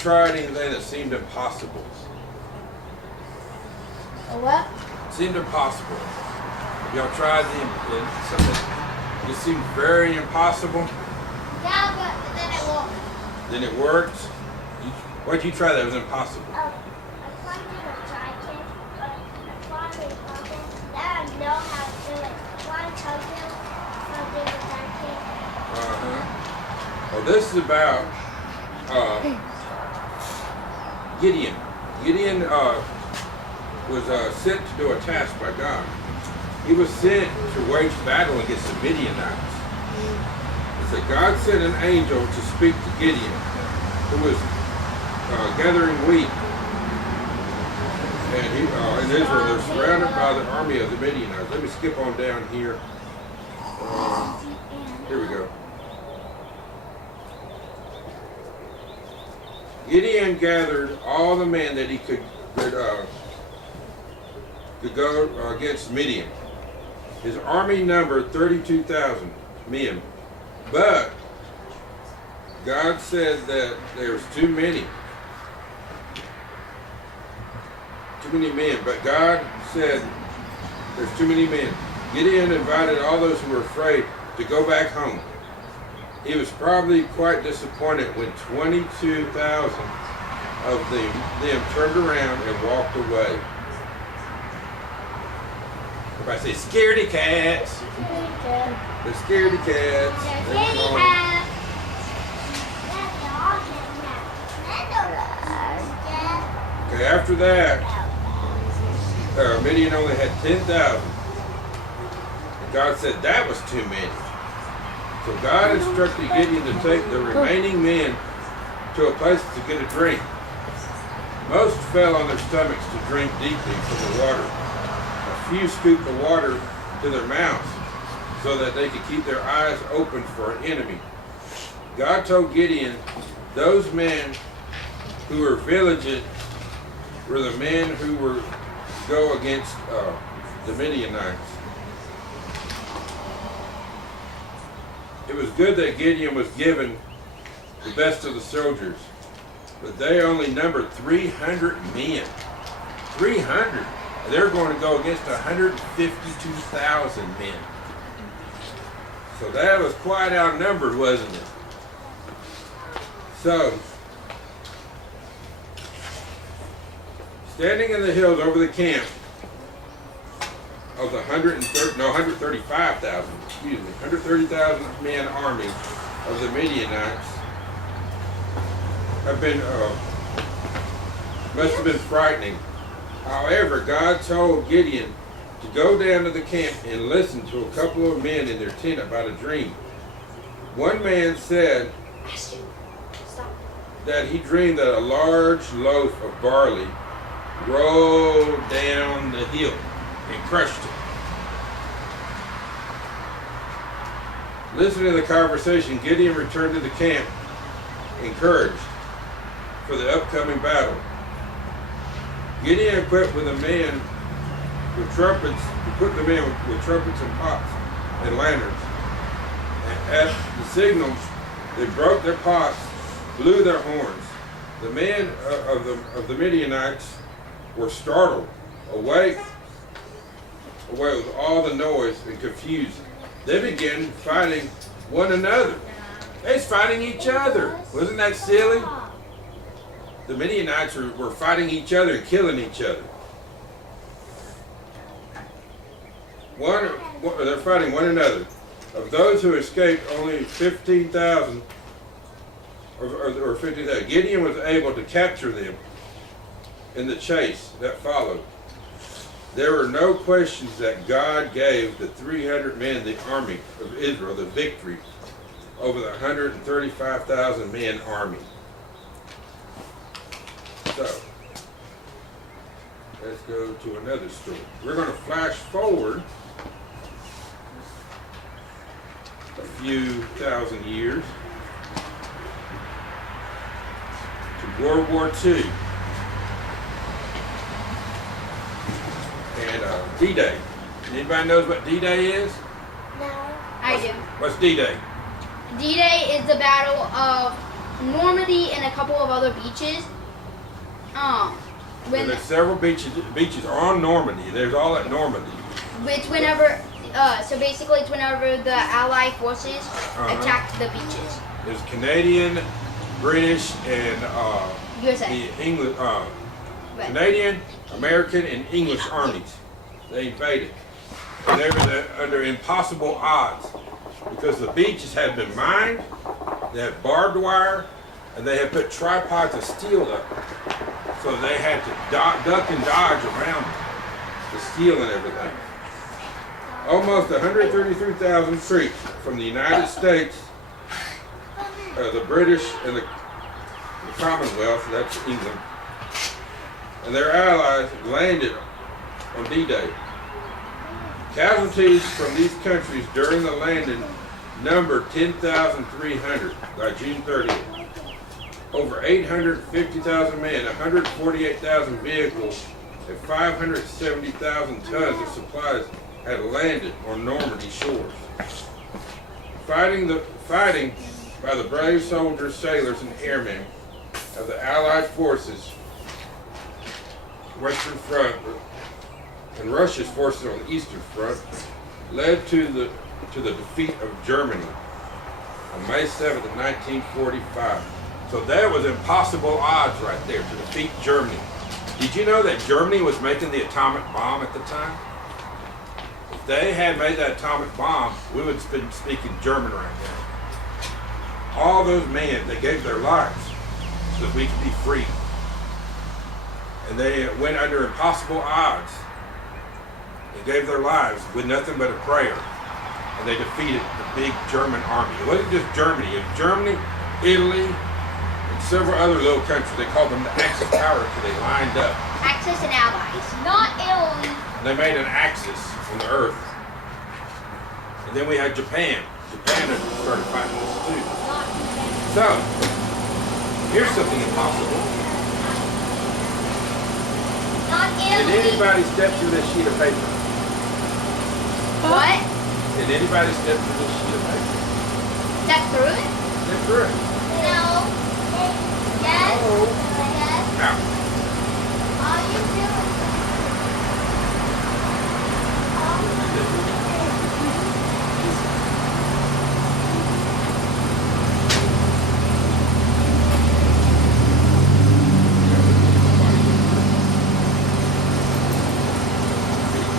tried anything that seemed impossible? What? Seemed impossible. Have y'all tried something that just seemed very impossible? Yeah, but then it won't. Then it worked? Why'd you try that? It was impossible. I tried to do a try kit, but I tried to impossible. Now I know how to do it. I told you how to do the try kit. Well, this is about Gideon. Gideon was sent to do a task by God. He was sent to wage battle against the Midianites. It said God sent an angel to speak to Gideon, who was gathering wheat. And in Israel, they're surrounded by the army of the Midianites. Let me skip on down here. Here we go. Gideon gathered all the men that he could go against Midian. His army numbered 32,000 men, but God said that there was too many men. But God said there's too many men. Gideon invited all those who were afraid to go back home. He was probably quite disappointed when 22,000 of them turned around and walked away. Everybody say, scaredy cats. The scaredy cats. Okay, after that, Midian only had 10,000. And God said that was too many. So God instructed Gideon to take the remaining men to a place to get a drink. Most fell on their stomachs to drink deeply from the water. A few scooped the water to their mouths so that they could keep their eyes open for an enemy. God told Gideon those men who were vigilant were the men who were go against the Midianites. It was good that Gideon was given the best of the soldiers, but they only numbered 300 men. 300. They're going to go against 152,000 men. So that was quite outnumbered, wasn't it? So, standing in the hills over the camp of the 130,000 man army of the Midianites must have been frightening. However, God told Gideon to go down to the camp and listen to a couple of men in their tent about a dream. One man said that he dreamed that a large loaf of barley rolled down the hill and crushed it. Listening to the conversation, Gideon returned to the camp, encouraged for the upcoming battle. Gideon equipped the men with trumpets and pots and lanterns. And at the signal, they broke their pots, blew their horns. The men of the Midianites were startled, awake with all the noise and confused. They began fighting one another. They was fighting each other. Wasn't that silly? The Midianites were fighting each other and killing each other. They're fighting one another. Of those who escaped, only 15,000 or 50,000. Gideon was able to capture them in the chase that followed. There were no questions that God gave the 300 men, the army of Israel, the victory over the 135,000 man army. So, let's go to another story. We're going to flash forward a few thousand years to World War II and D-Day. Anybody knows what D-Day is? No. I do. What's D-Day? D-Day is the Battle of Normandy and a couple of other beaches. When There's several beaches on Normandy. There's all at Normandy. whenever so basically it's whenever the Allied forces Uh-huh. attacked the beaches. There's Canadian, British, and USA. the English, Right. Canadian, American, and English armies. They invaded. And they were under impossible odds because the beaches had been mined, they had barbed wire, and they had put tripods of steel up. So they had to duck and dodge around the steel and everything. Almost 133,000 troops from the United States, the British, and the Commonwealth, that's England, and their allies landed on D-Day. Casualties from these countries during the landing numbered 10,300 by June 30th. Over 850,000 men, 148,000 vehicles, and 570,000 tons of supplies had landed on Normandy shores. Fighting by the brave soldiers, sailors, and airmen of the Allied forces, Western Front, and Russia's forces on the Eastern Front, led to the defeat of Germany on May 7th of 1945. So that was impossible odds right there to defeat Germany. Did you know that Germany was making the atomic bomb at the time? If they had made that atomic bomb, we would have been speaking German right now. All those men, they gave their lives so that we could be free. And they went under impossible odds. They gave their lives with nothing but a prayer. And they defeated the big German army. It wasn't just Germany. It was Germany, Italy, and several other little countries. They called them the Axis powers because they lined up. Axis and allies. Not Italy. And they made an axis on the earth. And then we had Japan. Japan had started fighting us too. Not Japan. So, here's something impossible. Not Did Italy. anybody step through this sheet of paper? What? Did anybody step through this sheet of paper? Step through it? Step through it. No. Yes. Oh. Yes. Now, All you do is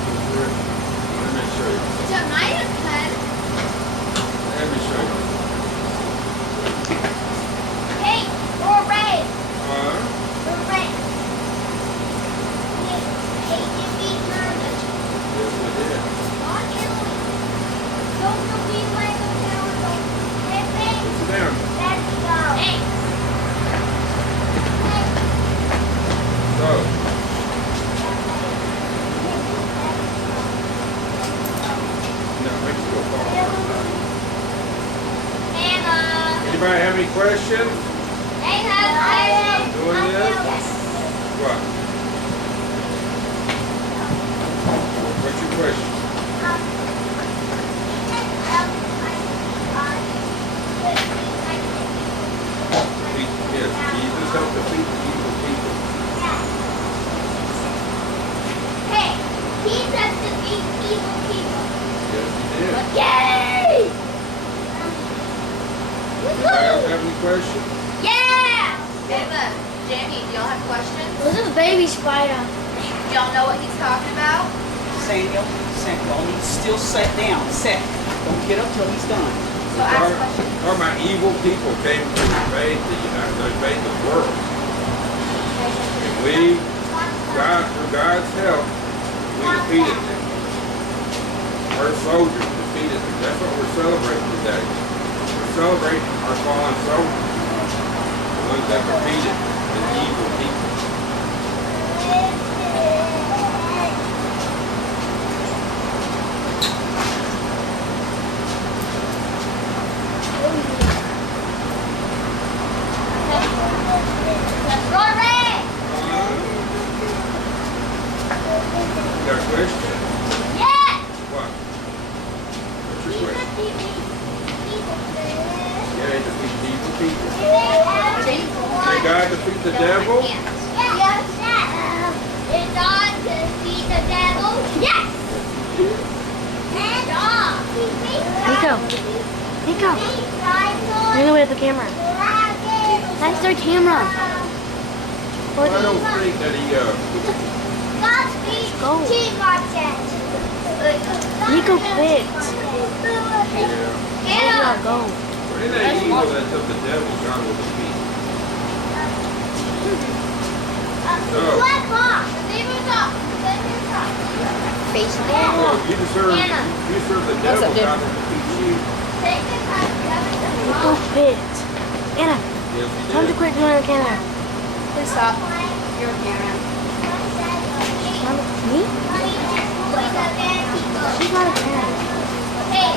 let me show you. So mine is pen. Let me show you. hey, or red. Uh, Or red. Hey, German. yes, we did. Not Italy. Don't you be like a terrible. Hey, Sit down. let's go. Hey. So, no, Mexico falls outside. Anna. Anybody have any questions? Hey, Doing this? Yes. What? What's your question? Yes, Jesus helped defeat the evil people. Hey, he says to beat evil people. Yes, he did. Yay! Anybody else have any questions? Yeah! Emma, Jamie, do y'all have questions? This is baby spider. Do y'all know what he's talking about? Samuel, you still sit down, sit. Don't get up till he's done. So ask questions. Talking about evil people came to invade the world. And we, through God's help, we defeated them. Our soldiers defeated them. That's what we're celebrating today. We're celebrating our fallen soldiers, the ones that defeated the evil people. Rory! You got a question? Yes! What? What's your He's a question? evil Yeah, they defeated evil people? Did May God defeat the devil? Yes. Did God defeat the devil? Yes. And Nico. Nico. Bring away the camera. That's their camera. I don't think that he, God beat Go. King Archet. Nico quit. yeah. Anna. Go. But in that evil that's of the devil, God will defeat. Black Hawk. The name is up. Facebook. Well, you serve the devil, up, dude? God will defeat you. Nico quit. Anna, Yes, he time to did. quit doing the camera. Please stop. You're a camera. Me? She's not a camera. Hey,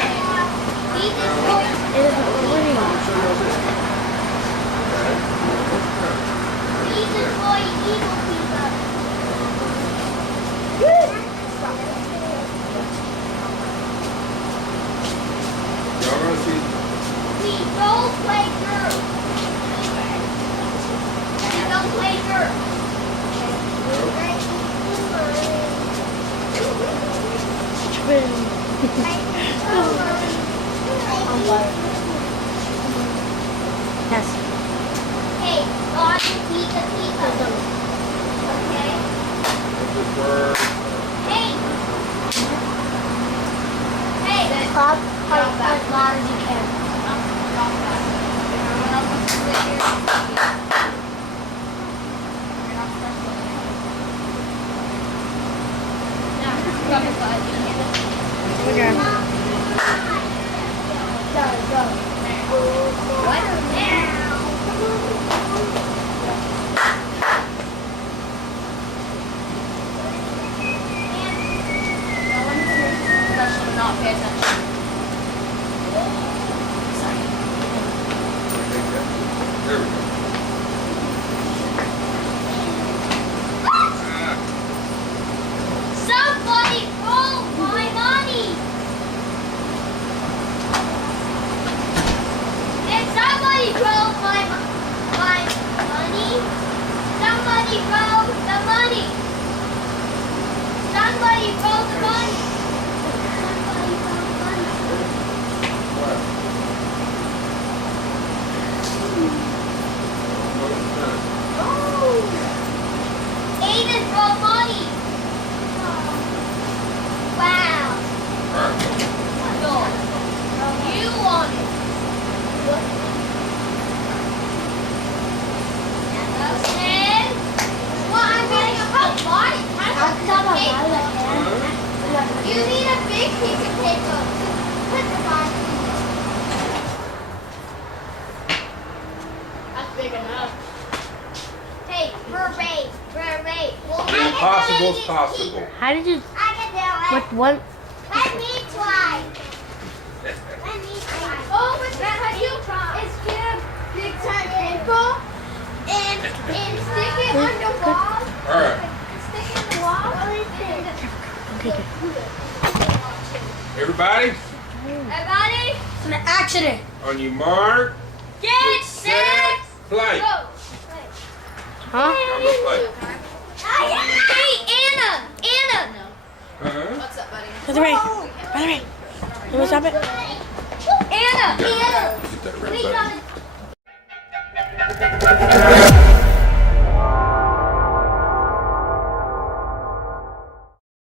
he just going. It is recording. He destroyed evil people. Y'all gonna see? We don't play girls. We don't play girls. Yes. Hey, God defeat the people. Okay? This word. Hey. Hey. Clap as loud as you can. We're done. Not pay attention. There we go. Somebody roll my money. If somebody roll my money, somebody roll the money. Somebody roll the money. Somebody roll the money. Aiden roll money. Wow. You want it. And well, I'm getting a whole body. You need a big piece of paper. Put the body. That's big enough. Hey, verbatim. Well, The impossible's possible. How did you? I can do it. What one? Let me try. Oh, but because you is get big time paper and stick it on the wall. All right. Stick it on the wall. Okay, good. Everybody, Everybody, It's an accident. on your mark, get set, play. go. Huh? I'm gonna play. Hey, Anna. Uh-huh. What's up, buddy? By the way, you wanna stop it? Anna. Get that ready.